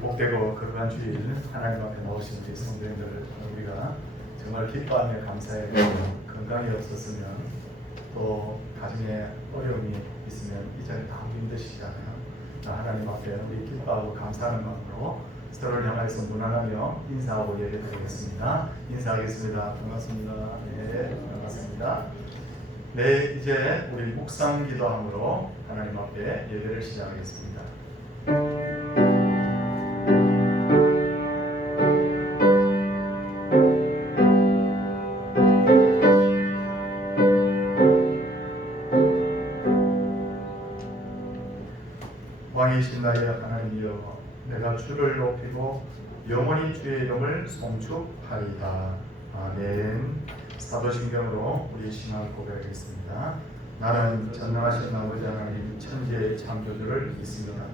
복되고 거룩한 주일 하나님 앞에 나오신 우리 성도님들, 우리가 정말 기뻐하며 감사해 건강이 없었으면 또 가정에 어려움이 있으면 이 자리에 다 힘드시잖아요. 하나님 앞에 우리 기뻐하고 감사하는 마음으로 서로를 향해서 무난하며 인사하고 예배드리겠습니다. 인사하겠습니다. 반갑습니다. 네, 반갑습니다. 네, 이제 우리 묵상 기도함으로 하나님 앞에 예배를 시작하겠습니다. 왕이신 나의 하나님이여, 내가 주를 높이고 영원히 주의 이름을 송축하리이다. 아멘. 사도신경으로 우리 신앙을 고백하겠습니다. 나는 전능하신 아버지 하나님 천지의 창조주를 믿습니다.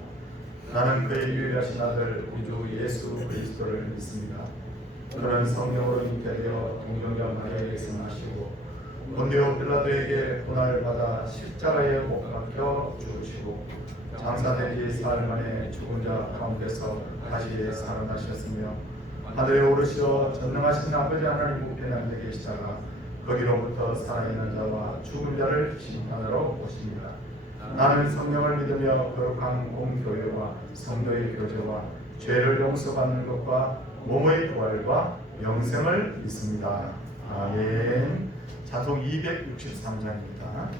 나는 그의 유일하신 아들 우리 주 예수 그리스도를 믿습니다. 그는 성령으로 잉태되어 동정녀 마리아에게서 나시고 본디오 빌라도에게 고난을 받아 십자가에 못 박혀 죽으시고 장사된 지 사흘 만에 죽은 자 가운데서 다시 살아나셨으며 하늘에 오르시어 전능하신 아버지 하나님 우편에 앉아 계시다가 거기로부터 살아있는 자와 죽은 자를 심판하러 오십니다. 나는 성령을 믿으며 거룩한 공교회와 성도의 교제와 죄를 용서받는 것과 몸의 부활과 영생을 믿습니다. 아멘. 자동 263장입니다.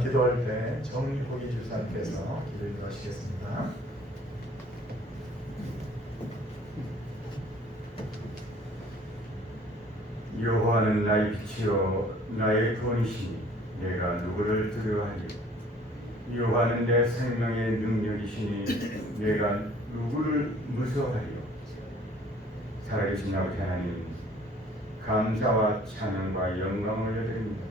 기도할 때 정희복이 주사님께서 기도 인도하시겠습니다. 여호와는 나의 빛이요 나의 구원이시니 내가 누구를 두려워하리요. 여호와는 내 생명의 능력이시니 내가 누구를 무서워하리요. 살아계신 아버지 하나님, 감사와 찬양과 영광을 올려드립니다.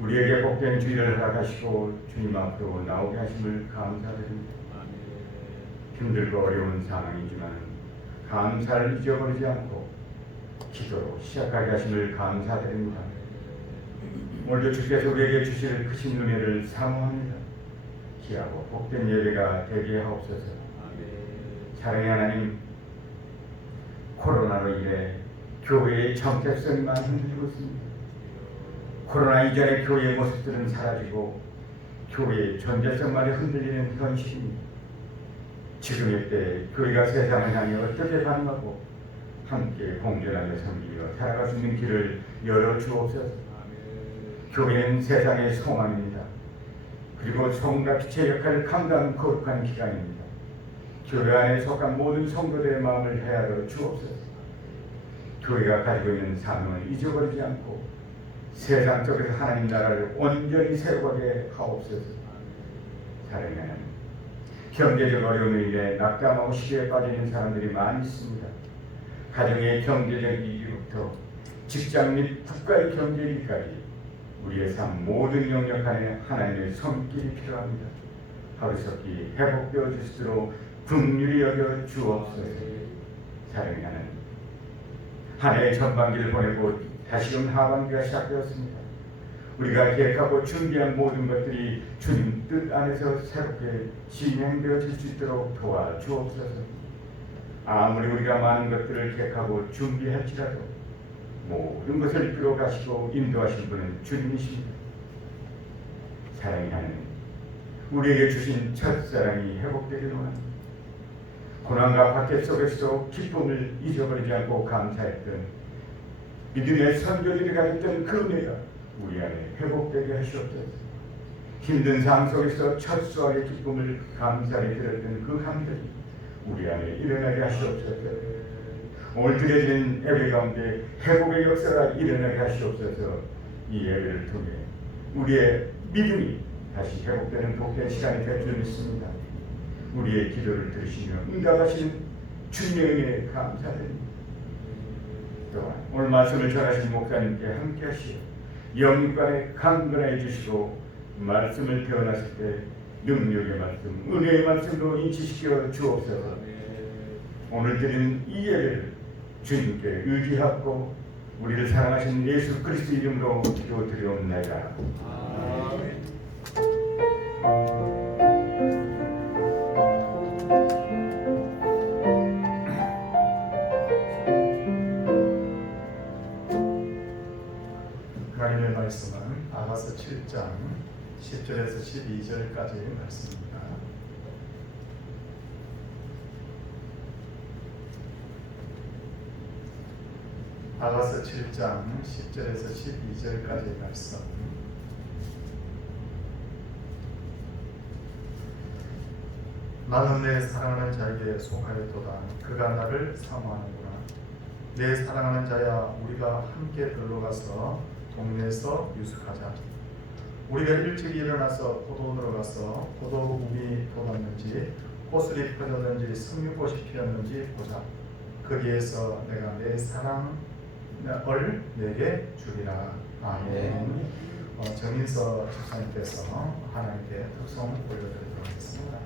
우리에게 복된 주의를 허락하시고 주님 앞으로 나오게 하심을 감사드립니다. 힘들고 어려운 상황이지만 감사를 잊어버리지 않고 기도로 시작하게 하심을 감사드립니다. 오늘도 주께서 우리에게 주실 크신 은혜를 사모합니다. 귀하고 복된 예배가 되게 하옵소서. 사랑의 하나님, 코로나로 인해 교회의 정체성이 많이 흔들리고 있습니다. 코로나 이전의 교회의 모습들은 사라지고 교회의 존재성만이 흔들리는 현실입니다. 지금의 때 교회가 세상을 향해 어떻게 반응하고 함께 공존하며 섬기며 살아갈 수 있는 길을 열어주옵소서. 교회는 세상의 소망입니다. 그리고 소금과 빛의 역할을 감당하는 거룩한 기관입니다. 교회 안에 속한 모든 성도들의 마음을 헤아려 주옵소서. 교회가 가지고 있는 사명을 잊어버리지 않고 세상 속에서 하나님 나라를 온전히 세워가게 하옵소서. 사랑하는 하나님, 경제적 어려움으로 인해 낙담하고 시기에 빠지는 사람들이 많이 있습니다. 가정의 경제적 이유부터 직장 및 국가의 경제 이익까지 우리의 삶 모든 영역 안에 하나님의 손길이 필요합니다. 하루속히 회복되어 주시도록 긍휼히 여겨 주옵소서. 사랑하는 하나님, 한 해의 전반기를 보내고 다시금 하반기가 시작되었습니다. 우리가 계획하고 준비한 모든 것들이 주님 뜻 안에서 새롭게 진행되어질 수 있도록 도와주옵소서. 아무리 우리가 많은 것들을 계획하고 준비할지라도 모든 것을 이끌어 가시고 인도하신 분은 주님이십니다. 사랑의 하나님, 우리에게 주신 첫사랑이 회복되기를 원합니다. 고난과 박해 속에서도 기쁨을 잊어버리지 않고 감사했던 믿음의 선조들이 가졌던 그 은혜가 우리 안에 회복되게 하시옵소서. 힘든 상황 속에서 첫수학의 기쁨을 감사히 드렸던 그 감격이 우리 안에 일어나게 하시옵소서. 오늘 드려지는 예배 가운데 회복의 역사가 일어나게 하시옵소서. 이 예배를 통해 우리의 믿음이 다시 회복되는 복된 시간이 될 줄 믿습니다. 우리의 기도를 들으시며 응답하시는 주님의 은혜에 감사드립니다. 또한 오늘 말씀을 전하신 목사님께 함께 하시어 영육간에 강건하여 주시고 말씀을 태어났을 때 능력의 말씀, 은혜의 말씀으로 인치시켜 주옵소서. 오늘 드린 이 예배를 주님께 의지하고 우리를 사랑하신 예수 그리스도 이름으로 기도드리옵나이다. 아멘. 하나님의 말씀은 아가서 7장 10절에서 12절까지의 말씀입니다. 아가서 7장 10절에서 12절까지의 말씀. 나는 내 사랑하는 자에게 속하였도다. 그가 나를 사모하는구나. 내 사랑하는 자야, 우리가 함께 들러가서 동네에서 유숙하자. 우리가 일찍 일어나서 포도원으로 가서 포도움이 돋았는지 꽃술이 펴졌는지 석류꽃이 피었는지 보자. 거기에서 내가 내 사랑을 내게 주리라. 아멘. 정인서 집사님께서 하나님께 특송 올려드리도록 하겠습니다.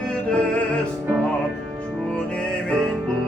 그대 주님 인도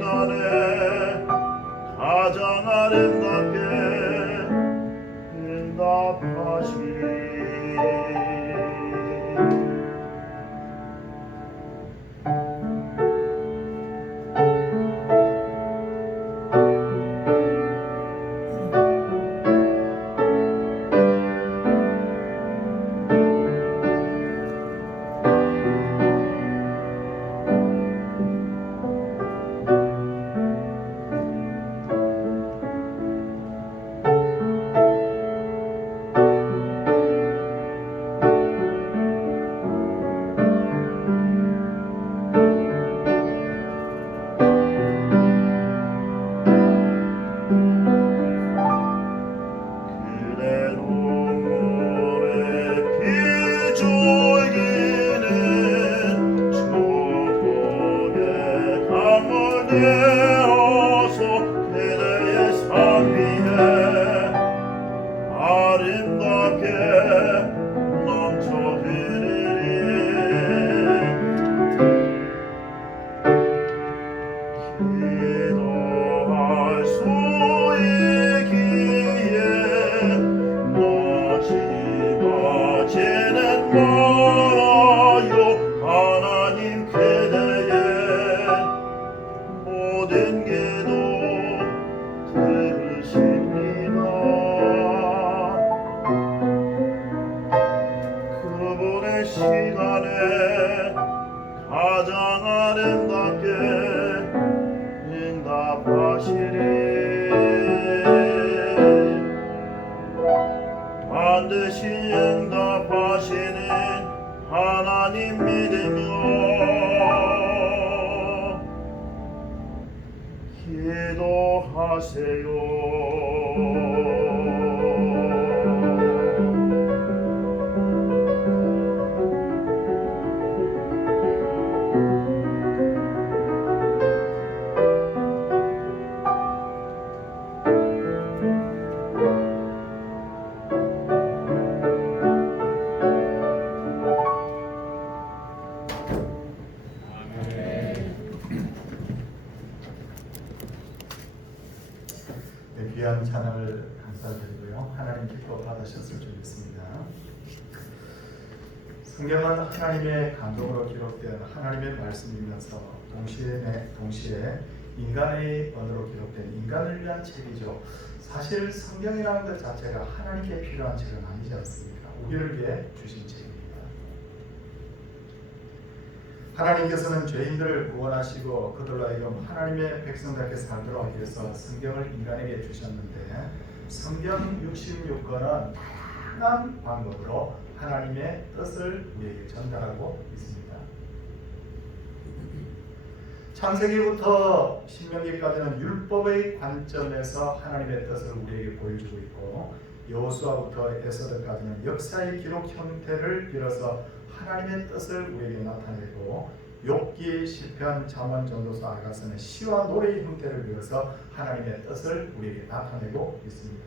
시간에 가장 아름답게 응답하시리. 되어서 그대의 삶 위에 아름답게 넘쳐 흐르리. 기도할 수 있기에 마지막에는 말아요. 하나님 그대의 모든 기도 들으십니다. 그분의 시간에 가장 아름답게 응답하시리. 반드시 응답하시는 하나님 믿으며 귀한 찬양을 감사드리고요. 하나님 기뻐 받으셨으면 좋겠습니다. 성경은 하나님의 감동으로 기록된 하나님의 말씀이면서 동시에 인간의 언어로 기록된 인간을 위한 책이죠. 사실 성경이라는 것 자체가 하나님께 필요한 책은 아니지 않습니까? 우리를 위해 주신 책입니다. 하나님께서는 죄인들을 구원하시고 그들로 하여금 하나님의 백성답게 살도록 하기 위해서 성경을 인간에게 주셨는데, 성경 66권은 다양한 방법으로 하나님의 뜻을 우리에게 전달하고 있습니다. 창세기부터 신명기까지는 율법의 관점에서 하나님의 뜻을 우리에게 보여주고 있고, 여호수아부터 에스더까지는 역사의 기록 형태를 빌어서 하나님의 뜻을 우리에게 나타내고, 욥기, 시편, 잠언, 전도서, 아가서는 시와 노래의 형태를 빌어서 하나님의 뜻을 우리에게 나타내고 있습니다.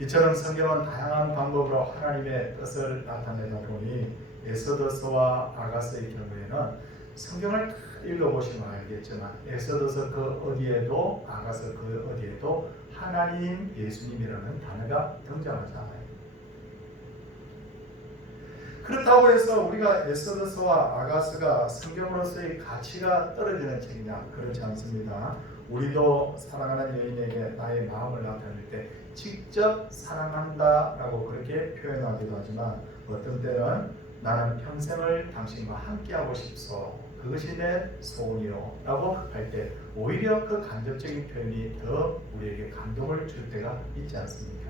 이처럼 성경은 다양한 방법으로 하나님의 뜻을 나타내다 보니 에스더서와 아가서의 경우에는 성경을 읽어보시면 알겠지만 에스더서 그 어디에도 아가서 그 어디에도 하나님, 예수님이라는 단어가 등장하지 않아요. 그렇다고 해서 우리가 에스더서와 아가서가 성경으로서의 가치가 떨어지는 책이냐? 그렇지 않습니다. 우리도 사랑하는 여인에게 나의 마음을 나타낼 때 직접 사랑한다라고 그렇게 표현하기도 하지만, 어떤 때는 나는 평생을 당신과 함께하고 싶소, 그것이 내 소원이요 라고 할 때 오히려 그 간접적인 표현이 더 우리에게 감동을 줄 때가 있지 않습니까?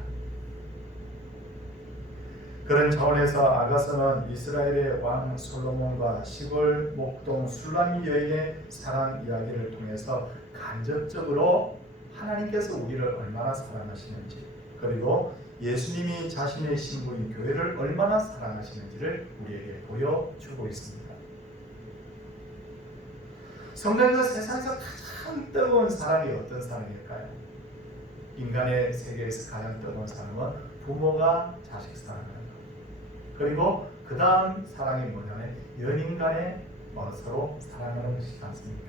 그런 차원에서 아가서는 이스라엘의 왕 솔로몬과 시골 목동 술람 여인의 사랑 이야기를 통해서 간접적으로 하나님께서 우리를 얼마나 사랑하시는지, 그리고 예수님이 자신의 신부인 교회를 얼마나 사랑하시는지를 우리에게 보여주고 있습니다. 성경은 세상에서 가장 뜨거운 사랑이 어떤 사랑일까요? 인간의 세계에서 가장 뜨거운 사랑은 부모가 자식 사랑하는 것. 그리고 그 다음 사랑이 뭐냐면 연인 간의 서로 사랑하는 것이지 않습니까?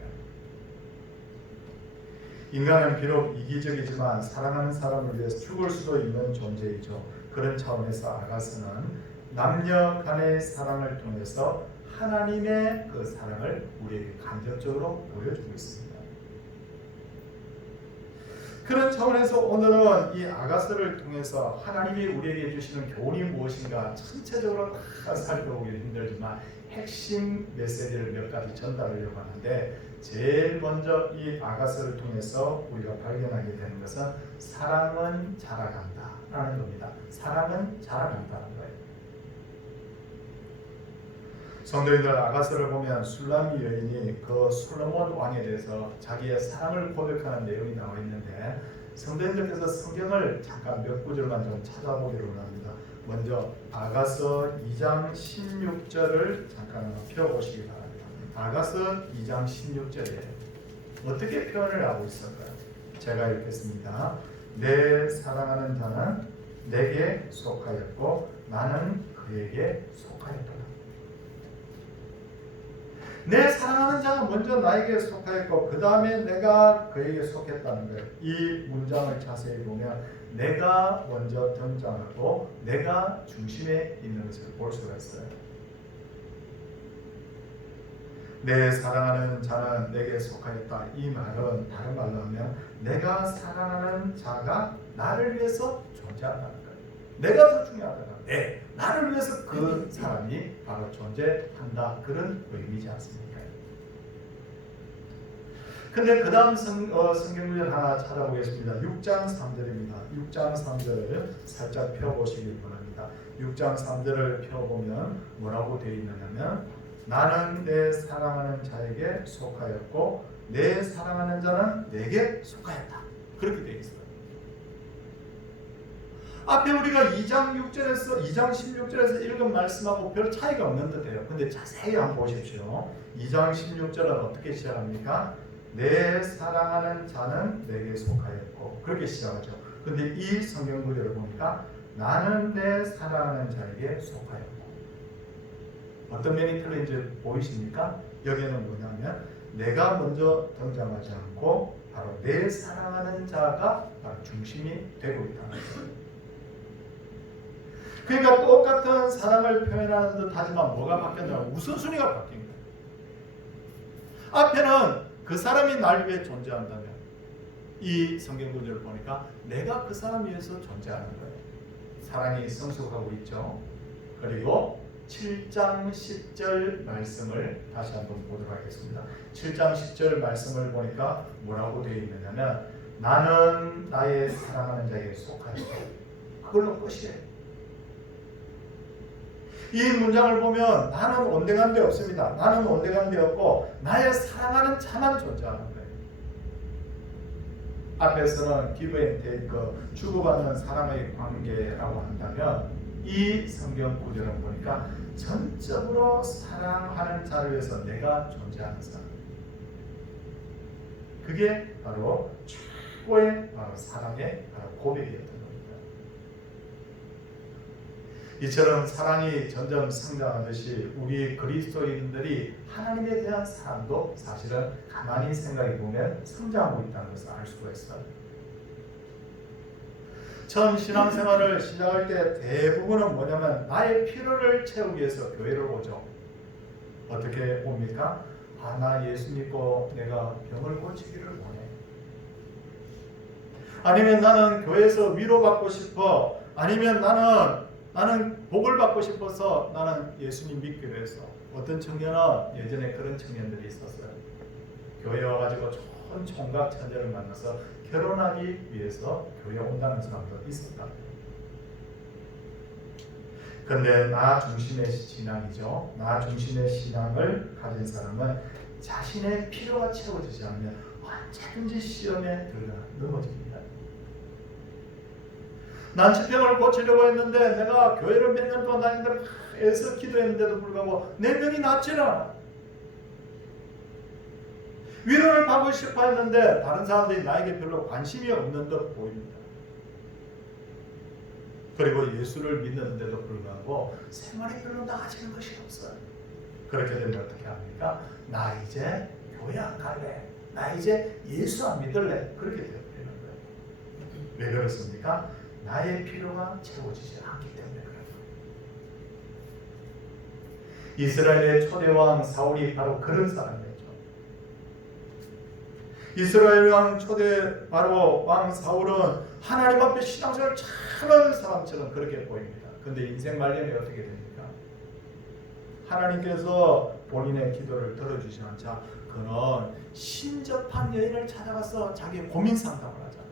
인간은 비록 이기적이지만 사랑하는 사람을 위해서 죽을 수도 있는 존재이죠. 그런 차원에서 아가서는 남녀 간의 사랑을 통해서 하나님의 그 사랑을 우리에게 간접적으로 보여주고 있습니다. 그런 차원에서 오늘은 이 아가서를 통해서 하나님이 우리에게 주시는 교훈이 무엇인가 전체적으로 다 살펴보기는 힘들지만 핵심 메시지를 몇 가지 전달하려고 하는데, 제일 먼저 이 아가서를 통해서 우리가 발견하게 되는 것은 사랑은 자라간다 라는 겁니다. 사랑은 자라간다는 거예요. 성도님들, 아가서를 보면 술람미 여인이 그 솔로몬 왕에 대해서 자기의 사랑을 고백하는 내용이 나와 있는데, 성도님들께서 성경을 잠깐 몇 구절만 좀 찾아보기를 원합니다. 먼저 아가서 2장 16절을 잠깐 펴보시기 바랍니다. 아가서 2장 16절에 어떻게 표현을 하고 있을까요? 제가 읽겠습니다. 내 사랑하는 자는 내게 속하였고 나는 그에게 속하였도다. 내 사랑하는 자가 먼저 나에게 속하였고 그 다음에 내가 그에게 속했다는 거예요. 이 문장을 자세히 보면 내가 먼저 등장하고 내가 중심에 있는 것을 볼 수가 있어요. 내 사랑하는 자는 내게 속하였다. 이 말은 다른 말로 하면 내가 사랑하는 자가 나를 위해서 존재한다는 거예요. 내가 더 중요하다. 나를 위해서 그 사람이 바로 존재한다. 그런 의미지 않습니까? 근데 그 다음 성경구절 하나 찾아보겠습니다. 6장 3절입니다. 6장 3절을 살짝 펴보시길 바랍니다. 6장 3절을 펴보면 뭐라고 되어 있느냐면 나는 내 사랑하는 자에게 속하였고 내 사랑하는 자는 내게 속하였다. 그렇게 되어 있어요. 앞에 우리가 2장 16절에서 읽은 말씀하고 별 차이가 없는 듯해요. 근데 자세히 한번 보십시오. 2장 16절은 어떻게 시작합니까? 내 사랑하는 자는 내게 속하였고 그렇게 시작하죠. 근데 이 성경 구절을 보니까 나는 내 사랑하는 자에게 속하였고, 어떤 면이 틀린지 보이십니까? 여기에는 뭐냐면 내가 먼저 등장하지 않고 바로 내 사랑하는 자가 바로 중심이 되고 있다는 거예요. 그러니까 똑같은 사랑을 표현하는 듯 하지만 뭐가 바뀌었냐면 우선순위가 바뀐 거예요. 앞에는 그 사람이 날 위해 존재한다면 이 성경 구절을 보니까 내가 그 사람 위해서 존재하는 거예요. 사랑이 성숙하고 있죠. 그리고 7장 10절 말씀을 다시 한번 보도록 하겠습니다. 7장 10절 말씀을 보니까 뭐라고 되어 있느냐면 나는 나의 사랑하는 자에게 속하였다. 그걸로 끝이에요. 이 문장을 보면 나는 온데간 데 없습니다. 나는 온데간 데 없고 나의 사랑하는 자만 존재하는 거예요. 앞에서는 give and take, 주고받는 사람의 관계라고 한다면 이 성경 구절을 보니까 전적으로 사랑하는 자를 위해서 내가 존재하는 사람, 그게 바로 최고의 바로 사랑의 바로 고백이었던 겁니다. 이처럼 사랑이 점점 성장하듯이 우리 그리스도인들이 하나님에 대한 사랑도 사실은 가만히 생각해 보면 성장하고 있다는 것을 알 수가 있어요. 처음 신앙생활을 시작할 때 대부분은 뭐냐면 나의 필요를 채우기 위해서 교회를 오죠. 어떻게 옵니까? 나 예수 믿고 내가 병을 고치기를 원해. 아니면 나는 교회에서 위로받고 싶어. 아니면 나는 복을 받고 싶어서 나는 예수님 믿기로 했어. 어떤 청년은 예전에 그런 청년들이 있었어요. 교회에 와가지고 좋은 총각 처녀를 만나서 결혼하기 위해서 교회에 온다는 사람도 있었다. 그런데 나 중심의 신앙이죠. 나 중심의 신앙을 가진 사람은 자신의 필요가 채워지지 않으면 언제든지 시험에 들어가 넘어집니다. 난치병을 고치려고 했는데 내가 교회를 몇 년 동안 다니는데 애써 기도했는데도 불구하고 내 병이 낫질 않아. 위로를 받고 싶어 했는데 다른 사람들이 나에게 별로 관심이 없는 듯 보입니다. 그리고 예수를 믿는데도 불구하고 생활에 별로 나아지는 것이 없어요. 그렇게 되면 어떻게 합니까? 나 이제 교회 안 갈래. 나 이제 예수 안 믿을래. 그렇게 되는 거예요. 왜 그렇습니까? 나의 필요가 채워지지 않기 때문에 그래요. 이스라엘의 초대왕 사울이 바로 그런 사람이었죠. 이스라엘 왕 초대 바로 왕 사울은 하나님 앞에 신앙생활을 잘하는 사람처럼 그렇게 보입니다. 그런데 인생 말년에 어떻게 됩니까? 하나님께서 본인의 기도를 들어주지 않자 그는 신접한 여인을 찾아가서 자기의 고민 상담을 하잖아요.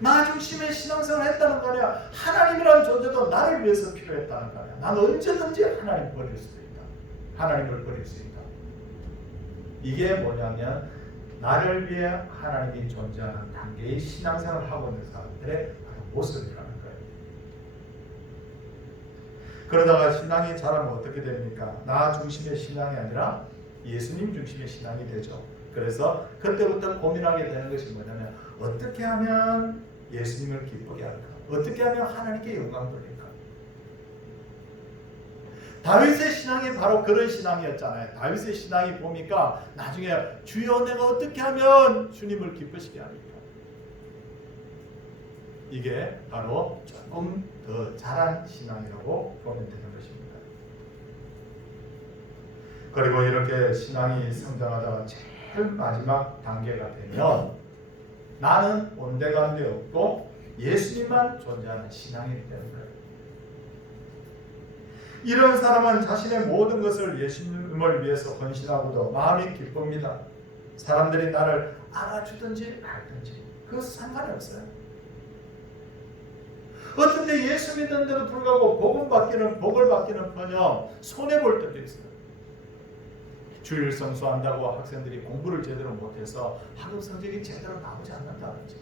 나 중심의 신앙생활을 했다는 거 아니야. 하나님이라는 존재도 나를 위해서 필요했다는 거 아니야. 난 언제든지 하나님을 버릴 수 있다. 하나님을 버릴 수 있다. 이게 뭐냐면 나를 위해 하나님이 존재하는 단계의 신앙생활을 하고 있는 사람들의 모습이라는 거예요. 그러다가 신앙이 자라면 어떻게 됩니까? 나 중심의 신앙이 아니라 예수님 중심의 신앙이 되죠. 그래서 그때부터 고민하게 되는 것이 뭐냐면 어떻게 하면 예수님을 기쁘게 할까? 어떻게 하면 하나님께 영광 돌릴까? 다윗의 신앙이 바로 그런 신앙이었잖아요. 다윗의 신앙이 보니까 나중에 주여 내가 어떻게 하면 주님을 기쁘시게 합니까? 이게 바로 조금 더 잘한 신앙이라고 보면 되는 것입니다. 그리고 이렇게 신앙이 성장하다가 제일 마지막 단계가 되면 나는 온데간데 없고 예수님만 존재하는 신앙이 되는 거예요. 이런 사람은 자신의 모든 것을 예수님을 위해서 헌신하고도 마음이 기쁩니다. 사람들이 나를 알아주든지 말든지 그 상관이 없어요. 어떤 때 예수 믿는데도 불구하고 복을 받기는커녕 손해볼 때도 있어요. 주일 성수한다고 학생들이 공부를 제대로 못해서 학업 성적이 제대로 나오지 않는다든지,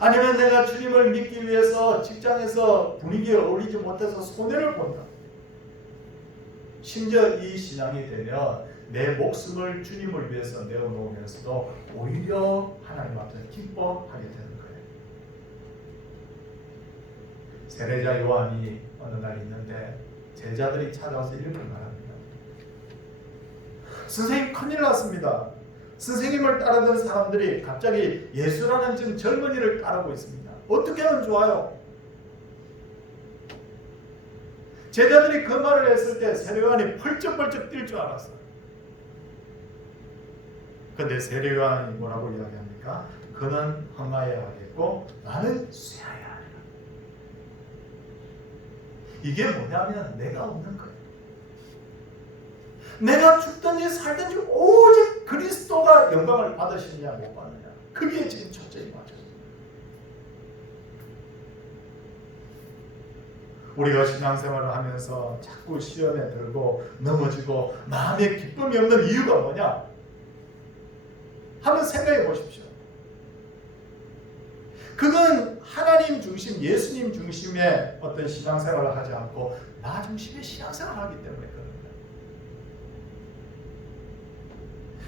아니면 내가 주님을 믿기 위해서 직장에서 분위기에 어울리지 못해서 손해를 본다. 심지어 이 신앙이 되면 내 목숨을 주님을 위해서 내어놓으면서도 오히려 하나님 앞에서 기뻐하게 되는 거예요. 세례자 요한이 어느 날 있는데 제자들이 찾아와서 이렇게 말합니다. 선생님 큰일 났습니다. 선생님을 따르던 사람들이 갑자기 예수라는 지금 젊은이를 따르고 있습니다. 어떻게 하면 좋아요? 제자들이 그 말을 했을 때 세례요한이 펄쩍펄쩍 뛸 줄 알았어요. 그런데 세례요한이 뭐라고 이야기합니까? 그는 흥하여야 하겠고 나는 쇠하여야 하리라. 이게 뭐냐면 내가 없는 거예요. 내가 죽든지 살든지 오직 그리스도가 영광을 받으시느냐 못 받느냐, 그게 지금 초점이 맞춰집니다. 우리가 신앙생활을 하면서 자꾸 시험에 들고 넘어지고 마음에 기쁨이 없는 이유가 뭐냐? 한번 생각해 보십시오. 그건 하나님 중심, 예수님 중심의 어떤 신앙생활을 하지 않고 나 중심의 신앙생활을 하기 때문에 그런 거예요.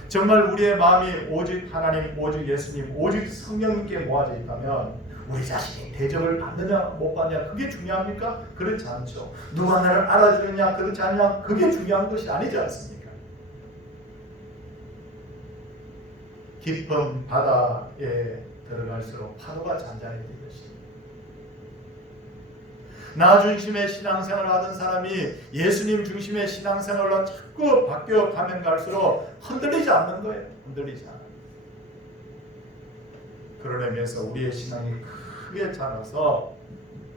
정말 우리의 마음이 오직 하나님, 오직 예수님, 오직 성령님께 모아져 있다면 우리 자신이 대접을 받느냐 못 받느냐 그게 중요합니까? 그렇지 않죠. 누가 나를 알아주느냐 그렇지 않냐 그게 중요한 것이 아니지 않습니까? 깊은 바다에 들어갈수록 파도가 잔잔해지듯이 나 중심의 신앙생활을 하던 사람이 예수님 중심의 신앙생활로 자꾸 바뀌어 가면 갈수록 흔들리지 않는 거예요. 흔들리지 않아요. 그러면서 우리의 신앙이 크게 자라서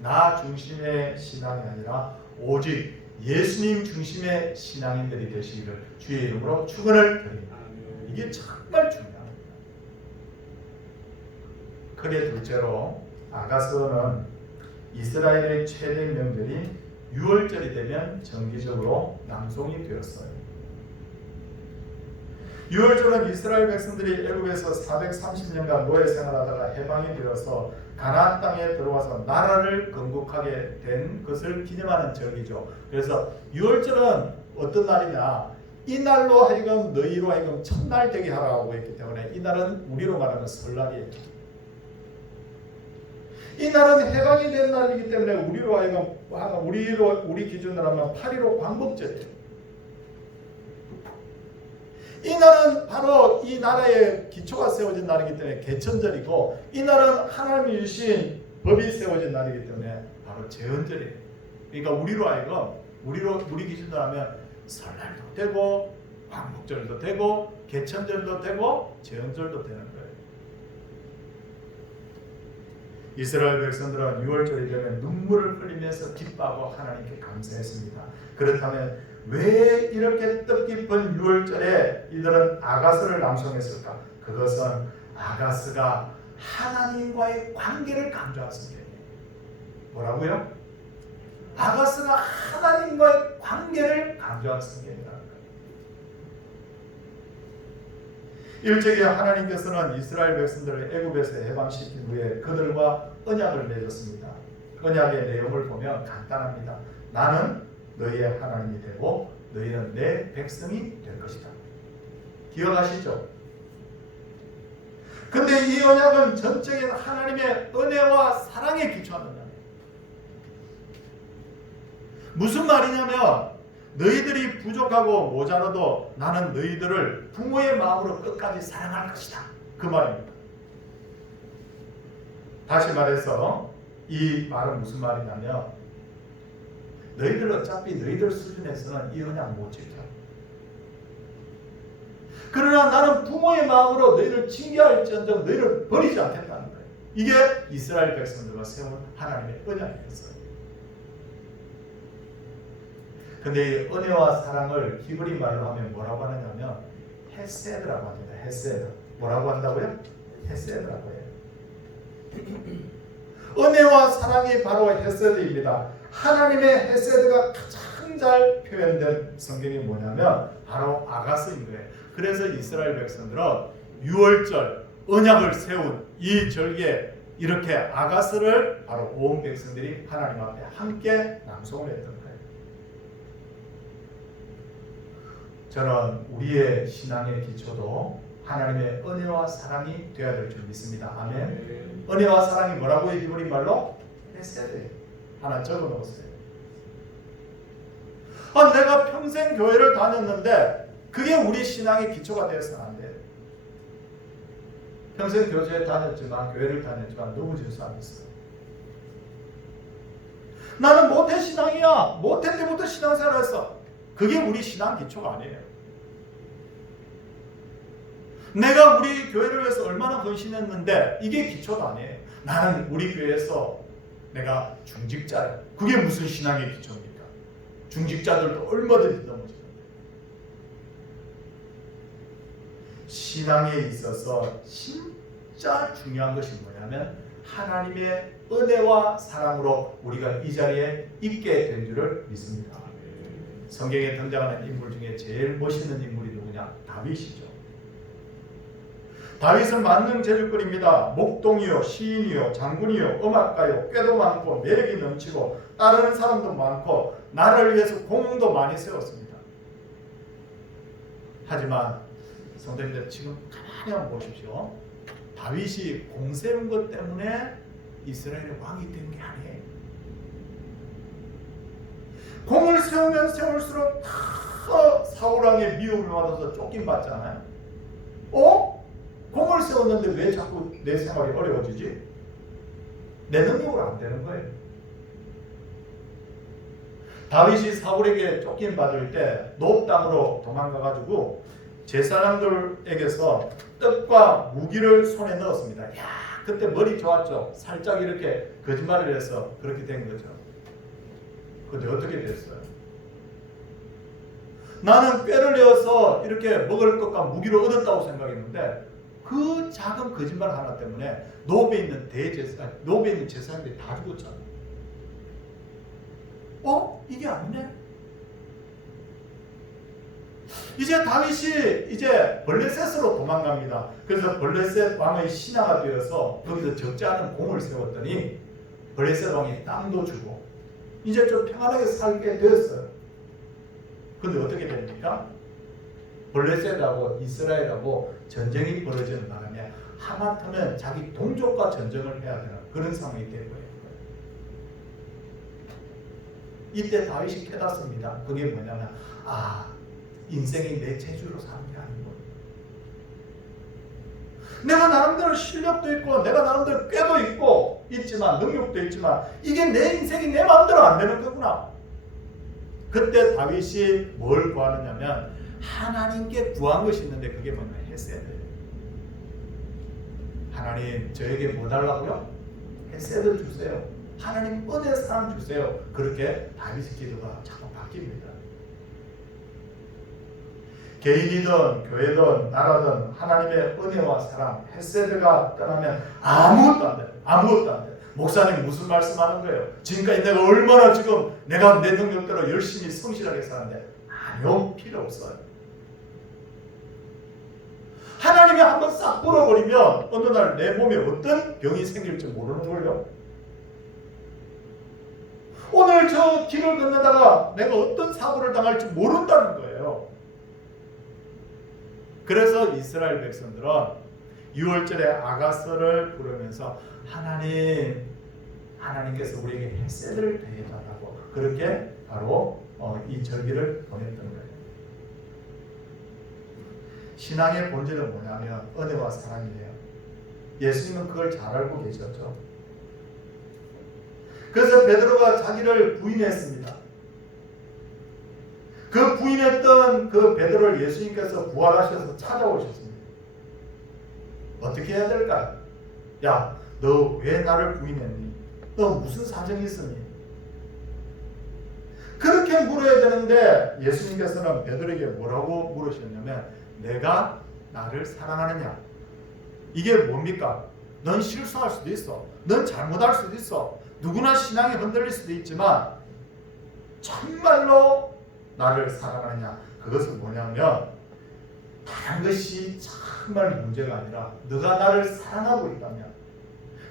나 중심의 신앙이 아니라 오직 예수님 중심의 신앙인들이 되시기를 주의 이름으로 축원을 드립니다. 이게 정말 중요합니다. 크게 둘째로 아가서는 이스라엘의 최대 명절이 6월절이 되면 정기적으로 낭송이 되었어요. 6월절은 이스라엘 백성들이 애굽에서 430년간 노예 생활하다가 해방이 되어서 가나안 땅에 들어와서 나라를 건국하게 된 것을 기념하는 절기죠. 그래서 6월절은 어떤 날이냐? 이 날로 하여금 너희로 하여금 첫날 되게 하라고 했기 때문에 이 날은 우리로 말하면 설날이에요. 이 날은 해방이 된 날이기 때문에 우리로 하여금 우리 기준으로 하면 8.15 광복절이에요. 이 날은 바로 이 나라의 기초가 세워진 날이기 때문에 개천절이고, 이 날은 하나님이 주신 법이 세워진 날이기 때문에 바로 제헌절이에요. 그러니까 우리로 하여금 우리 기준으로 하면 설날도 되고 광복절도 되고 개천절도 되고 제헌절도 되는 거예요. 이스라엘 백성들은 6월절이 되면 눈물을 흘리면서 기뻐하고 하나님께 감사했습니다. 그렇다면 왜 이렇게 뜻깊은 6월절에 이들은 아가스를 낭송했을까? 그것은 아가스가 하나님과의 관계를 강조한 성경이에요. 뭐라고요? 아가스가 하나님과의 관계를 강조한 성경이라는 거예요. 일제기 하나님께서는 이스라엘 백성들을 애굽에서 해방시킨 후에 그들과 언약을 맺었습니다. 언약의 내용을 보면 간단합니다. 나는 너희의 하나님이 되고 너희는 내 백성이 될 것이다. 기억하시죠? 근데 이 언약은 전적인 하나님의 은혜와 사랑에 기초하는 언약이에요. 무슨 말이냐면 너희들이 부족하고 모자라도 나는 너희들을 부모의 마음으로 끝까지 사랑할 것이다. 그 말입니다. 다시 말해서 이 말은 무슨 말이냐면 너희들 어차피 너희들 수준에서는 이 언약 못 지켜. 그러나 나는 부모의 마음으로 너희를 징계할지언정 너희를 버리지 않겠다는 거예요. 이게 이스라엘 백성들과 세운 하나님의 언약이었어요. 근데 이 은혜와 사랑을 히브리 말로 하면 뭐라고 하느냐면 헤세드라고 합니다. 헤세드. 뭐라고 한다고요? 헤세드라고 해요. 은혜와 사랑이 바로 헤세드입니다. 하나님의 헤세드가 가장 잘 표현된 성경이 뭐냐면 바로 아가스인 거예요. 그래서 이스라엘 백성들은 6월절 언약을 세운 이 절기에 이렇게 아가스를 바로 온 백성들이 하나님 앞에 함께 낭송을 했던 거예요. 저는 우리의 신앙의 기초도 하나님의 은혜와 사랑이 되어야 될 줄 믿습니다. 아멘. 은혜와 사랑이 뭐라고 히브리 말로? 헤세드. 하나 적어 놓으세요. 내가 평생 교회를 다녔는데 그게 우리 신앙의 기초가 되어서는 안 돼요. 평생 교회에 다녔지만 교회를 다녔지만 너무 진수합니다. 나는 모태 신앙이야. 모태 때부터 신앙생활을 했어. 그게 우리 신앙 기초가 아니에요. 내가 우리 교회를 위해서 얼마나 헌신했는데 이게 기초가 아니에요. 나는 우리 교회에서 내가 중직자야. 그게 무슨 신앙의 기초입니까? 중직자들도 얼마든지 넘어지는데. 신앙에 있어서 진짜 중요한 것이 뭐냐면 하나님의 은혜와 사랑으로 우리가 이 자리에 있게 된 줄을 믿습니다. 성경에 등장하는 인물 중에 제일 멋있는 인물이 누구냐? 다윗이죠. 다윗은 만능 재주꾼입니다. 목동이요, 시인이요, 장군이요, 음악가요, 꾀도 많고 매력이 넘치고 따르는 사람도 많고 나라를 위해서 공도 많이 세웠습니다. 하지만 성도님들 지금 가만히 한번 보십시오. 다윗이 공 세운 것 때문에 이스라엘의 왕이 된 게 아니에요. 공을 세우면 세울수록 다 사울왕의 미움을 받아서 쫓김받잖아요. 공을 세웠는데 왜 자꾸 내 생활이 어려워지지? 내 능력으로 안 되는 거예요. 다윗이 사울에게 쫓김받을 때 노업 땅으로 도망가가지고 제사장들에게서 떡과 무기를 손에 넣었습니다. 야, 그때 머리 좋았죠. 살짝 이렇게 거짓말을 해서 그렇게 된 거죠. 근데 어떻게 됐어요? 나는 꾀를 내어서 이렇게 먹을 것과 무기를 얻었다고 생각했는데 그 작은 거짓말 하나 때문에 노업에 있는 제사장들이 다 죽었잖아요. 이게 아니네? 이제 다윗이 이제 블레셋으로 도망갑니다. 그래서 블레셋 왕의 신하가 되어서 거기서 적지 않은 공을 세웠더니 블레셋 왕이 땅도 주고 이제 좀 평안하게 살게 되었어요. 근데 어떻게 됩니까? 블레셋하고 이스라엘하고 전쟁이 벌어지는 바람에 하마터면 자기 동족과 전쟁을 해야 되는 그런 상황이 되어버린 거예요. 이때 다윗이 깨닫습니다. 그게 뭐냐면 인생이 내 재주로 사는 게 아니고 내가 나름대로 실력도 있고 내가 나름대로 꾀도 있고 있지만 능력도 있지만 이게 내 인생이 내 마음대로 안 되는 거구나. 그때 다윗이 뭘 구하느냐면 하나님께 구한 것이 있는데 그게 뭐냐면 헤세드. 하나님 저에게 뭐 달라고요? 헤세드 주세요. 하나님 은혜 사랑 주세요. 그렇게 다윗의 기도가 자꾸 바뀝니다. 개인이든 교회든 나라든 하나님의 은혜와 사랑, 헤세드가 떠나면 아무것도 안 돼. 아무것도 안 돼. 목사님 무슨 말씀하는 거예요? 지금까지 내가 얼마나 지금 내가 내 능력대로 열심히 성실하게 사는데 아니요, 필요 없어요. 하나님이 한번 싹 불어버리면 어느 날 내 몸에 어떤 병이 생길지 모르는 거예요. 오늘 저 길을 건너다가 내가 어떤 사고를 당할지 모른다는 거예요. 그래서 이스라엘 백성들은 6월절에 아가서를 부르면서 하나님께서 우리에게 헤세드를 대해달라고 그렇게 바로 이 절기를 보냈던 거예요. 신앙의 본질은 뭐냐면 은혜와 사랑이에요. 예수님은 그걸 잘 알고 계셨죠. 그래서 베드로가 자기를 부인했습니다. 그 부인했던 그 베드로를 예수님께서 부활하셔서 찾아오셨습니다. 어떻게 해야 될까요? 야, 너 왜 나를 부인했니? 너 무슨 사정이 있으니? 그렇게 물어야 되는데 예수님께서는 베드로에게 뭐라고 물으셨냐면 내가 나를 사랑하느냐? 이게 뭡니까? 넌 실수할 수도 있어. 넌 잘못할 수도 있어. 누구나 신앙이 흔들릴 수도 있지만 정말로 나를 사랑하느냐? 그것은 뭐냐면 다른 것이 정말 문제가 아니라 너가 나를 사랑하고 있다면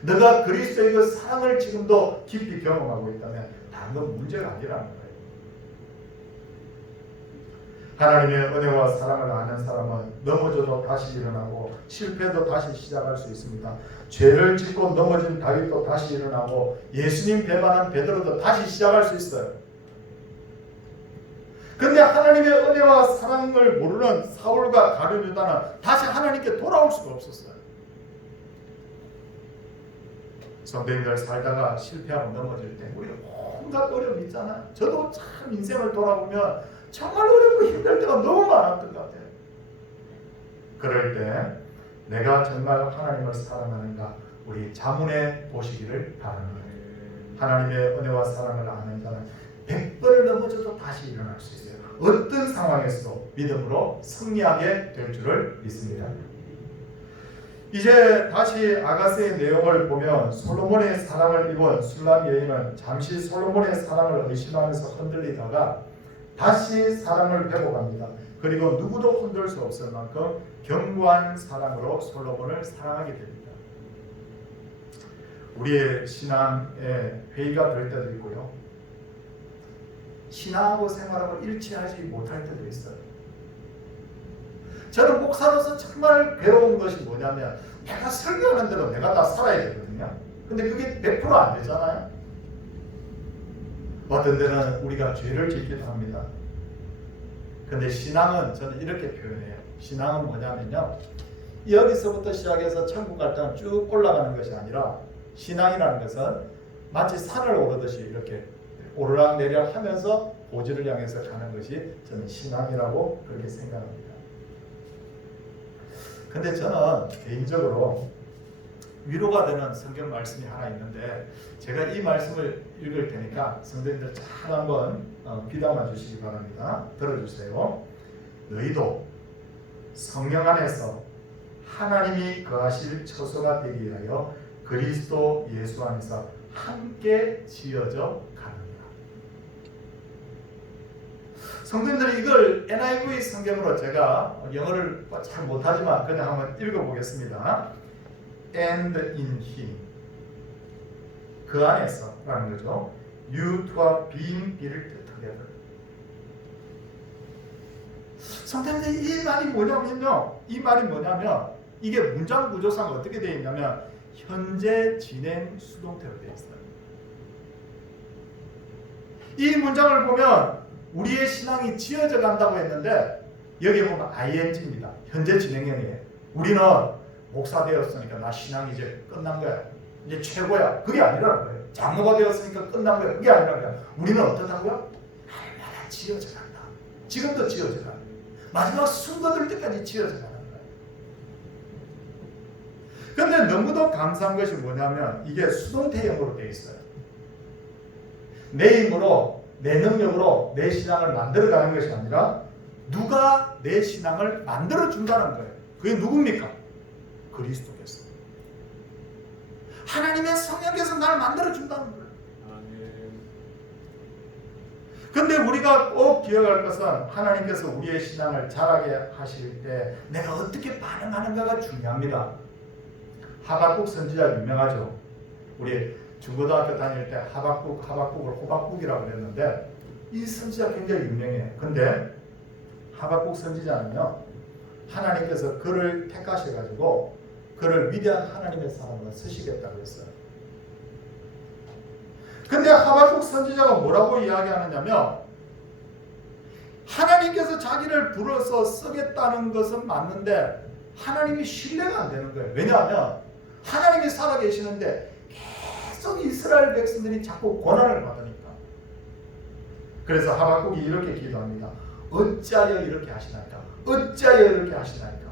너가 그리스도의 그 사랑을 지금도 깊이 경험하고 있다면 다른 건 문제가 아니라는 거예요. 하나님의 은혜와 사랑을 아는 사람은 넘어져도 다시 일어나고 실패도 다시 시작할 수 있습니다. 죄를 짓고 넘어진 다윗도 다시 일어나고 예수님 배반한 베드로도 다시 시작할 수 있어요. 그런데 하나님의 은혜와 사랑을 모르는 사울과 가룟 유다는 다시 하나님께 돌아올 수가 없었어요. 성도님들 살다가 실패하고 넘어질 때 우리 온갖 어려움이 있잖아요. 저도 참 인생을 돌아보면 정말 어렵고 힘들 때가 너무 많았던 것 같아요. 그럴 때 내가 정말 하나님을 사랑하는가 우리 자문해 보시기를 바랍니다. 하나님의 은혜와 사랑을 아는 자는 100번을 넘어져도 다시 일어날 수 있어요. 어떤 상황에서도 믿음으로 승리하게 될 줄을 믿습니다. 이제 다시 아가서의 내용을 보면 솔로몬의 사랑을 입은 술람 여인은 잠시 솔로몬의 사랑을 의심하면서 흔들리다가 다시 사랑을 회복합니다. 그리고 누구도 흔들 수 없을 만큼 견고한 사랑으로 솔로몬을 사랑하게 됩니다. 우리의 신앙에 회의가 될 때도 있고요. 신앙하고 생활하고 일치하지 못할 때도 있어요. 저는 목사로서 정말 배운 것이 뭐냐면 내가 설교하는 대로 내가 다 살아야 되거든요. 근데 그게 100% 안 되잖아요. 어떤 데는 우리가 죄를 짓기도 합니다. 근데 신앙은 저는 이렇게 표현해요. 신앙은 뭐냐면요. 여기서부터 시작해서 천국 갈 때는 쭉 올라가는 것이 아니라 신앙이라는 것은 마치 산을 오르듯이 이렇게 오르락내리락 하면서 고지를 향해서 가는 것이 저는 신앙이라고 그렇게 생각합니다. 근데 저는 개인적으로 위로가 되는 성경 말씀이 하나 있는데 제가 이 말씀을 읽을 테니까 성도님들 잘 한번 귀담아 주시기 바랍니다. 들어주세요. 너희도 성령 안에서 하나님이 거하실 처소가 되기 위하여 그리스도 예수 안에서 함께 지어져 가느니라. 성도님들이 이걸 NIV 성경으로 제가 영어를 잘 못하지만 그냥 한번 읽어보겠습니다. And in Him, 그 안에서 라는 거죠. You two are being built together. 성도님들 이 말이 뭐냐면요. 이 말이 뭐냐면 이게 문장 구조상 어떻게 되어 있냐면 현재 진행 수동태로 되어 있어요. 이 문장을 보면 우리의 신앙이 지어져 간다고 했는데 여기에 보면 ing입니다. 현재 진행형이에요. 우리는 목사 되었으니까 나 신앙이 이제 끝난 거야. 이제 최고야. 그게 아니라는 거예요. 장로가 되었으니까 끝난 거야. 그게 아니라는 거야. 우리는 어떻다고요? 날마다 지어져 간다. 지금도 지어져 간다. 마지막 숨 거둘 때까지 지어져 가는 거예요. 그런데 너무도 감사한 것이 뭐냐면 이게 수동태형으로 되어 있어요. 내 힘으로, 내 능력으로 내 신앙을 만들어가는 것이 아니라 누가 내 신앙을 만들어준다는 거예요. 그게 누굽니까? 그리스도께서. 하나님의 성령께서 나를 만들어준다는 거예요. 근데 우리가 꼭 기억할 것은 하나님께서 우리의 신앙을 자라게 하실 때 내가 어떻게 반응하는가가 중요합니다. 하박국 선지자 유명하죠. 우리 중고등학교 다닐 때 하박국을 호박국이라고 그랬는데 이 선지자 굉장히 유명해요. 근데 하박국 선지자는요, 하나님께서 그를 택하셔가지고 그를 위대한 하나님의 사람으로 쓰시겠다고 했어요. 근데 하박국 선지자가 뭐라고 이야기하느냐면 하나님께서 자기를 불러서 쓰겠다는 것은 맞는데 하나님이 신뢰가 안 되는 거예요. 왜냐하면 하나님이 살아계시는데 계속 이스라엘 백성들이 자꾸 고난을 받으니까. 그래서 하박국이 이렇게 기도합니다. 어찌하여 이렇게 하시나이까? 어찌하여 이렇게 하시나이까?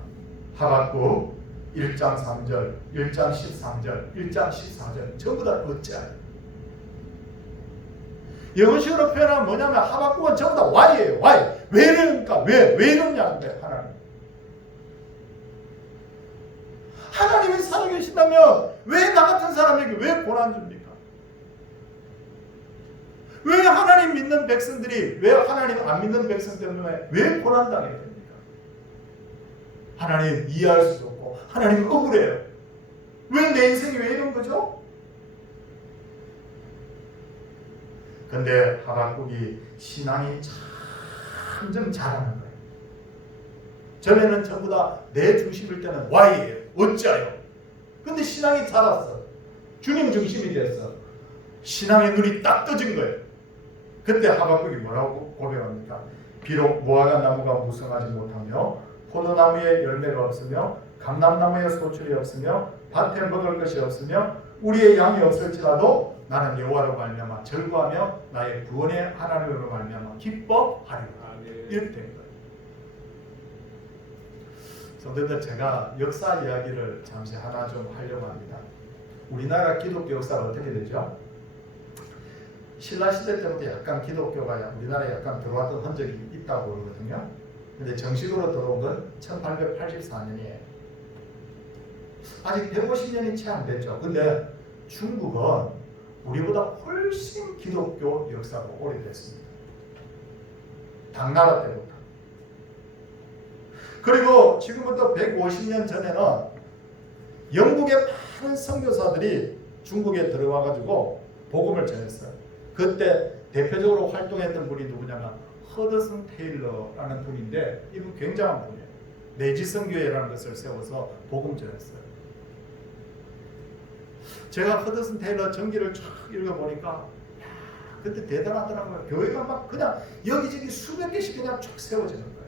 하박국 1장 3절, 1장 13절, 1장 14절 전부 다 어찌하여. 영어식으로 표현하면 뭐냐면 하박국은 전부 다 why예요. why. 왜 이러니까? 왜 이러냐는 거예요. 하나님이 살아계신다면 왜 나 같은 사람에게 왜 고난 줍니까? 왜 하나님 믿는 백성들이 왜 하나님 안 믿는 백성 때문에 왜 고난당해야 됩니까? 하나님 이해할 수도 없고 하나님 억울해요. 왜 내 인생이 왜 이런 거죠? 근데 하박국이 신앙이 참 잘하는 거예요. 전에는 전부 다 내 중심일 때는 why예요. 어찌하여. 근데 신앙이 자랐어. 주님 중심이 됐어. 신앙의 눈이 딱 떠진 거예요. 그때 하박국이 뭐라고 고백합니까? 비록 무화과 나무가 무성하지 못하며 포도나무에 열매가 없으며 감람나무에 소출이 없으며 밭에 먹을 것이 없으며 우리의 양이 없을지라도 나는 여호와로 말미암아 절구하며 나의 구원의 하나님으로 말미암아 기뻐하리라. 이렇게 된 거예요. 성도들, 제가 역사 이야기를 잠시 하나 좀 하려고 합니다. 우리나라 기독교 역사가 어떻게 되죠? 신라 시대 때부터 약간 기독교가 우리나라에 약간 들어왔던 흔적이 있다고 그러거든요. 근데 정식으로 들어온 건 1884년이에요. 아직 150년이 채 안 됐죠. 근데 중국은 우리보다 훨씬 기독교 역사가 오래됐습니다. 당나라 때부터. 그리고 지금부터 150년 전에는 영국의 많은 선교사들이 중국에 들어와 가지고 복음을 전했어요. 그때 대표적으로 활동했던 분이 누구냐면 허드슨 테일러라는 분인데 이분 굉장한 분이에요. 내지선교회라는 것을 세워서 복음 전했어요. 제가 허드슨 테일러 전기를 쫙 읽어보니까 그때 대단하더라고요. 교회가 막 그냥 여기저기 수백 개씩 그냥 쫙 세워지는 거예요.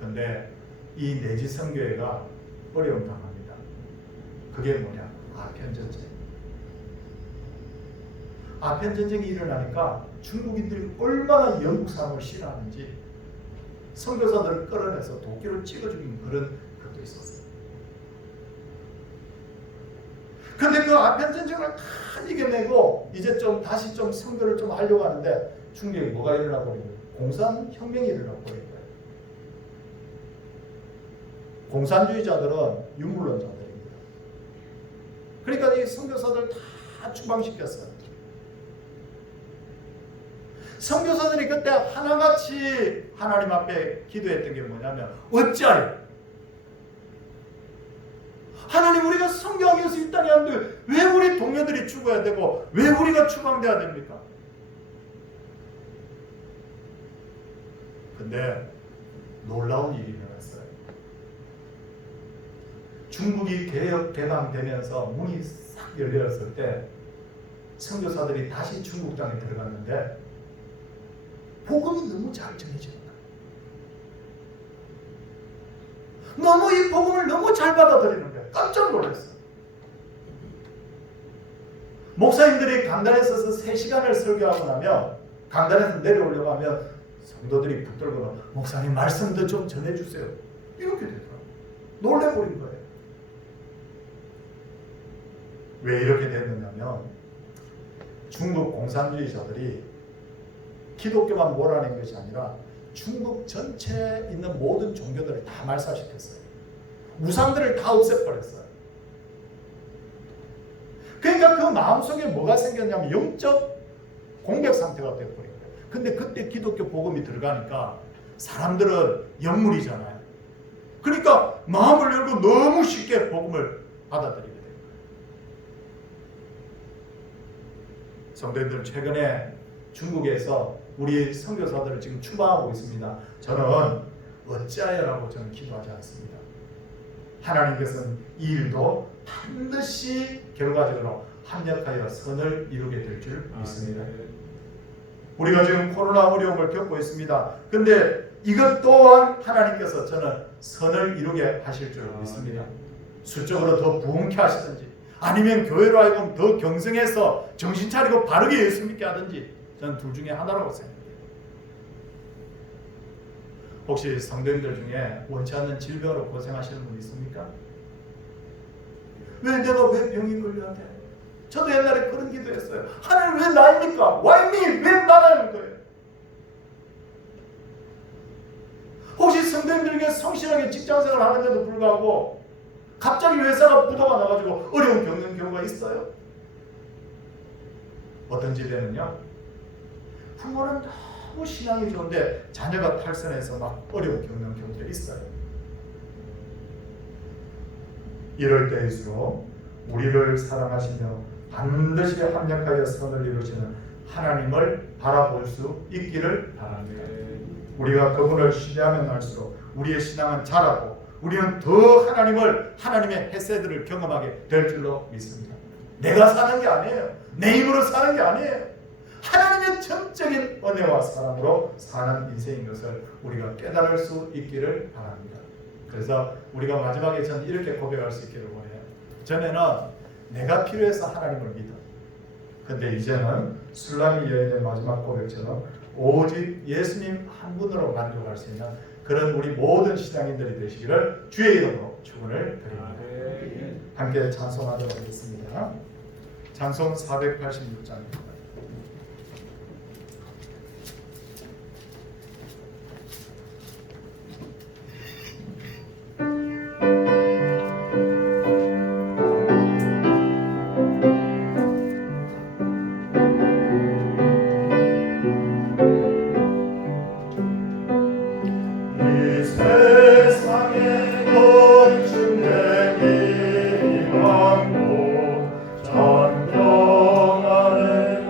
근데 이 내지선교회가 어려움 당합니다. 그게 뭐냐? 아편전쟁. 아편전쟁이 일어나니까 중국인들이 얼마나 영국 사람을 싫어하는지 선교사들을 끌어내서 도끼로 찍어 죽인 그런 것도 있었어요. 근데 그 아편전쟁을 다 이겨내고 이제 좀 다시 좀 선교를 좀 하려고 하는데 중국에 뭐가 일어나 버린 거예요? 공산혁명이 일어나 버린 거예요. 공산주의자들은 유물론자들입니다. 그러니까 이 선교사들 다 추방시켰어요. 선교사들이 그때 하나같이 하나님 앞에 기도했던 게 뭐냐면 어찌하여 하나님 우리가 선교하기 위해서 이 땅에 왔는데 왜 우리 동료들이 죽어야 되고 왜 우리가 추방돼야 됩니까? 근데 놀라운 일이 일어났어요. 중국이 개방되면서 문이 싹 열렸을 때 선교사들이 다시 중국장에 들어갔는데 복음이 너무 잘 전해지는 거예요. 너무 이 복음을 너무 잘 받아들이는 거예요. 깜짝 놀랐어요. 목사님들이 강단에 서서 3시간을 설교하고 나면 강단에서 내려오려고 하면 성도들이 붙들고 목사님 말씀도 좀 전해주세요. 이렇게 되더라고요. 놀래버린 거예요. 왜 이렇게 됐느냐면 중국 공산주의자들이 기독교만 몰아낸 것이 아니라 중국 전체에 있는 모든 종교들을 다 말살시켰어요. 우상들을 다 없애버렸어요. 그러니까 그 마음속에 뭐가 생겼냐면 영적 공백 상태가 되어버린 거예요. 근데 그때 기독교 복음이 들어가니까 사람들은 영물이잖아요. 그러니까 마음을 열고 너무 쉽게 복음을 받아들이게 돼요. 성도님들, 최근에 중국에서 우리 선교사들을 지금 추방하고 있습니다. 저는 어찌하여라고 저는 기도하지 않습니다. 하나님께서는 이 일도 반드시 결과적으로 합력하여 선을 이루게 될 줄 믿습니다. 우리가 지금 코로나 어려움을 겪고 있습니다. 근데 이것 또한 하나님께서 저는 선을 이루게 하실 줄 믿습니다. 수적으로 더 부흥케 하시든지 아니면 교회로 하여금 더 경성해서 정신 차리고 바르게 예수 믿게 하든지 저는 둘 중에 하나라고 생각해요. 혹시 성도님들 중에 원치 않는 질병으로 고생하시는 분 있습니까? 왜 내가 왜 병이 걸려야 돼? 저도 옛날에 그런 기도했어요. 하나님 왜 나입니까? Why me? 왜 나라는 거예요? 혹시 성도님들 중에 성실하게 직장생활 하는데도 불구하고 갑자기 회사가 부도가 나가지고 어려움 겪는 경우가 있어요? 어떤 집에는요, 부모는 너무 신앙이 좋은데 자녀가 탈선해서 막 어려움 겪는 경우들이 있어요. 이럴 때일수록 우리를 사랑하시며 반드시 합력하여 선을 이루시는 하나님을 바라볼 수 있기를 바랍니다. 우리가 그분을 신뢰하면 할수록 우리의 신앙은 자라고 우리는 더 하나님의 헤세드를 경험하게 될 줄로 믿습니다. 내가 사는 게 아니에요. 내 힘으로 사는 게 아니에요. 하나님의 전적인 은혜와 사랑으로 사는 인생인 것을 우리가 깨달을 수 있기를 바랍니다. 그래서 우리가 마지막에 저는 이렇게 고백할 수 있기를 원해요. 전에는 내가 필요해서 하나님을 믿어. 근데 이제는 술람이 여인의 마지막 고백처럼 오직 예수님 한 분으로 만족할 수 있는 그런 우리 모든 신앙인들이 되시기를 주의 이름으로 축원을 드립니다. 함께 찬송하도록 하겠습니다. 찬송 486장입니다. 전경하는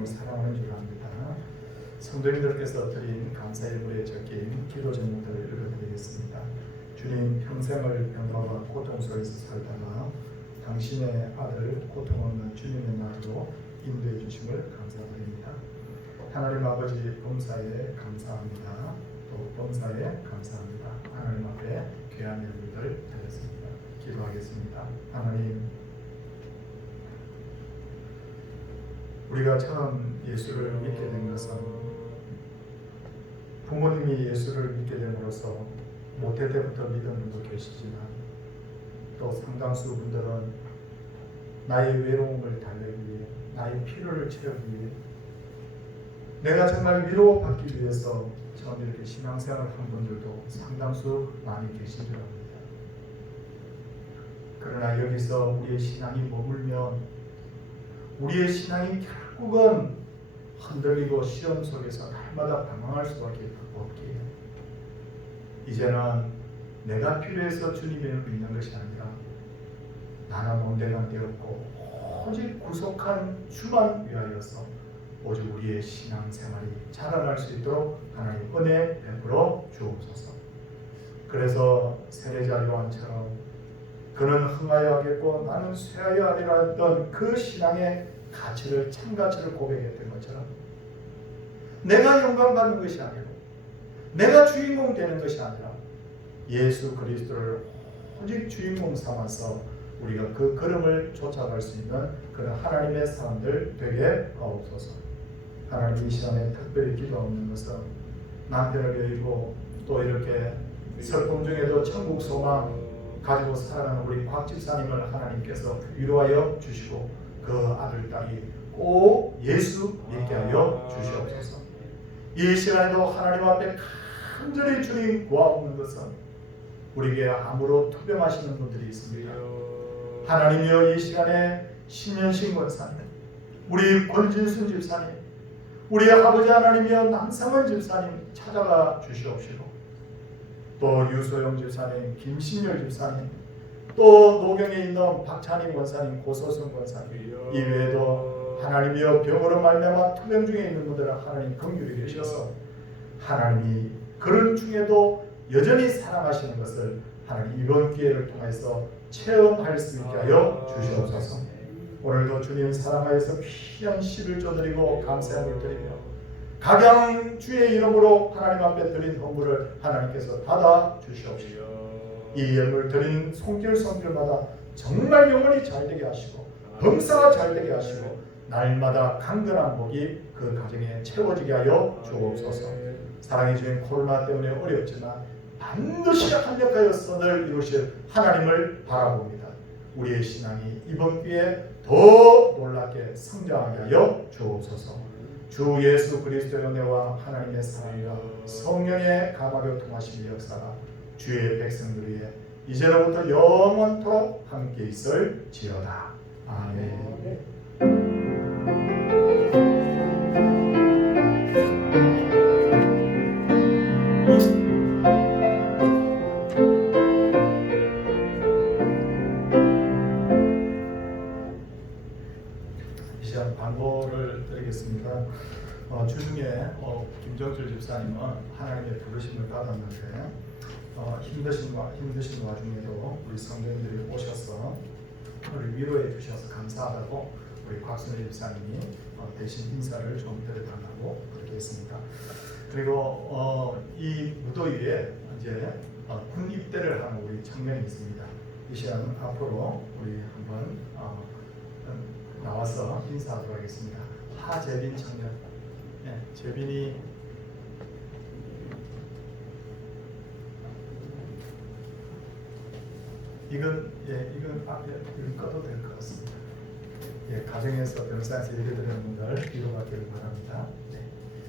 하나님을 사랑하는 줄 압니다. 성도님들께서 드린 감사 일부에 적힌 기도 제목들을 읽어드리겠습니다. 주님, 평생을 병과와 고통 속에서 살다가 당신의 아들 고통 없는 주님의 날로 인도해 주심을 감사드립니다. 하나님 아버지, 범사에 감사합니다. 또 범사에 감사합니다. 하나님 앞에 귀한 예물들 드렸습니다. 기도하겠습니다. 하나님, 우리가 처음 예수를 믿게 된 것은 부모님이 예수를 믿게 됨으로써 모태 때부터 믿은 분도 계시지만 또 상당수 분들은 나의 외로움을 달래기 위해, 나의 필요를 채우기 위해, 내가 정말 위로받기 위해서 처음 이렇게 신앙생활을 한 분들도 상당수 많이 계신 줄 압니다. 그러나 여기서 우리의 신앙이 머물면 우리의 신앙이 결국은 흔들리고 시험 속에서 날마다 방황할 수밖에 없기에 이제는 내가 필요해서 주님을 믿는 것이 아니라 나는 온데간 되었고 오직 구속한 주만 위하여서 오직 우리의 신앙생활이 자라날 수 있도록 하나님 은혜 베풀어 주옵소서. 그래서 세례자 요한처럼 그는 흥하여 하겠고 나는 쇠하여 하리라 했던 그 신앙의 가치를, 참 가치를 고백했던 것처럼 내가 영광 받는 것이 아니고 내가 주인공 되는 것이 아니라 예수 그리스도를 오직 주인공 삼아서 우리가 그 걸음을 쫓아갈 수 있는 그런 하나님의 사람들 되게 하옵소서. 하나님, 이 시간에 특별히 기도하는 것은 남편을 여의고 또 이렇게 슬픔 중에도 천국 소망 가지고 살아가는 우리 곽 집사님을 하나님께서 위로하여 주시고 그 아들 딸이 꼭 예수 믿게 하여 주시옵소서. 이 시간에도 하나님 앞에 간절히 주님 구하옵는 것은 우리에게 암으로 투병하시는 분들이 있습니다. 하나님이여, 이 시간에 신현신 권사님, 우리 권진순 집사님, 우리 아버지 하나님이여 남상원 집사님 찾아가 주시옵시고 또 유소영 집사님, 김신열 집사님, 또 노경에 있는 박찬희 권사님, 고소순 권사님 이외에도 하나님이여 병으로 말미암아 투병 중에 있는 분들은 하나님 긍휼히 계셔서 하나님이 그런 중에도 여전히 사랑하시는 것을 하나님 이번 기회를 통해서 체험할 수 있게 하여 주시옵소서. 오늘도 주님 사랑하여서 귀한 11조 드리고 감사함을 드리며 각양 주의 이름으로 하나님 앞에 드린 헌물을 하나님께서 받아 주시옵시고 이 예물 드린 손길손길마다 정말 영원히 잘되게 하시고 범사가 잘되게 하시고 날마다 강건한 복이 그 가정에 채워지게 하여 주옵소서. 사랑해 주님, 코로나 때문에 어렵지만 반드시 합력하여서 늘 이루실 하나님을 바라봅니다. 우리의 신앙이 이번 기회에 더 놀랍게 성장하게 하여 주옵소서. 주 예수 그리스도의 은혜와 하나님의 사랑과 성령의 감화로 통하신 역사가 주의 백성들 위해 이제로부터 영원토록 함께 있을지어다. 아멘. 이 시간 반보를 드리겠습니다. 주중에 김정철 집사님은 하나님의 부르심을 받았는데 힘드신 와중에도 우리 성도님들이 오셔서 우리 위로해 주셔서 감사하다고 우리 곽순희 집사님이 대신 인사를 좀 드려달라고 그렇게 했습니다. 그리고 이 무더위에 이제 군 입대를 하는 우리 청년이 있습니다. 이 시간 앞으로 우리 한번 나와서 인사하도록 하겠습니다. 하재빈 청년, 재빈이 이건 앞에 꺼도 될 것 같습니다. 가정에서 병사에서 예배드리는 분들 위로받기를 바랍니다.